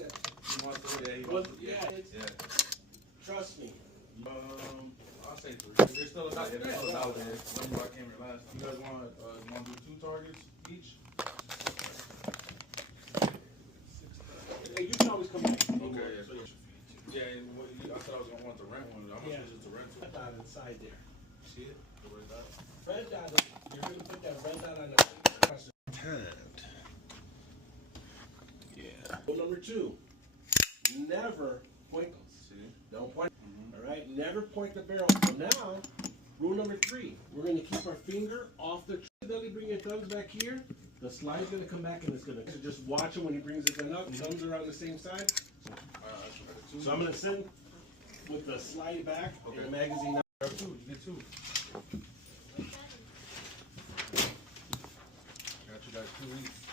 that. He wants to, yeah, he Well, wants to, yeah, it's, yeah. trust me. I'll say 3. There's still a dollar. There's still a dollar there. Remember I came here last time. You guys want to do 2 targets each? Hey, you can always come back. Okay, yeah. So, Yeah, and I thought I was gonna want to rent one. I'm gonna switch it to rent too. red dot inside there. See it? The red dot. Red dot, you're gonna put that red dot on the hand. Yeah. Rule number 2, never point. See? Don't point. All right, never point the barrel. So now, rule number 3, we're gonna keep our finger off the belly. Bring your thumbs back here. The slide's gonna come back and it's gonna just watch it when he brings the gun up. Thumbs are on the same side. So I'm gonna send with the slide back and the magazine. Grab 2. You get 2. Got you guys 2 each.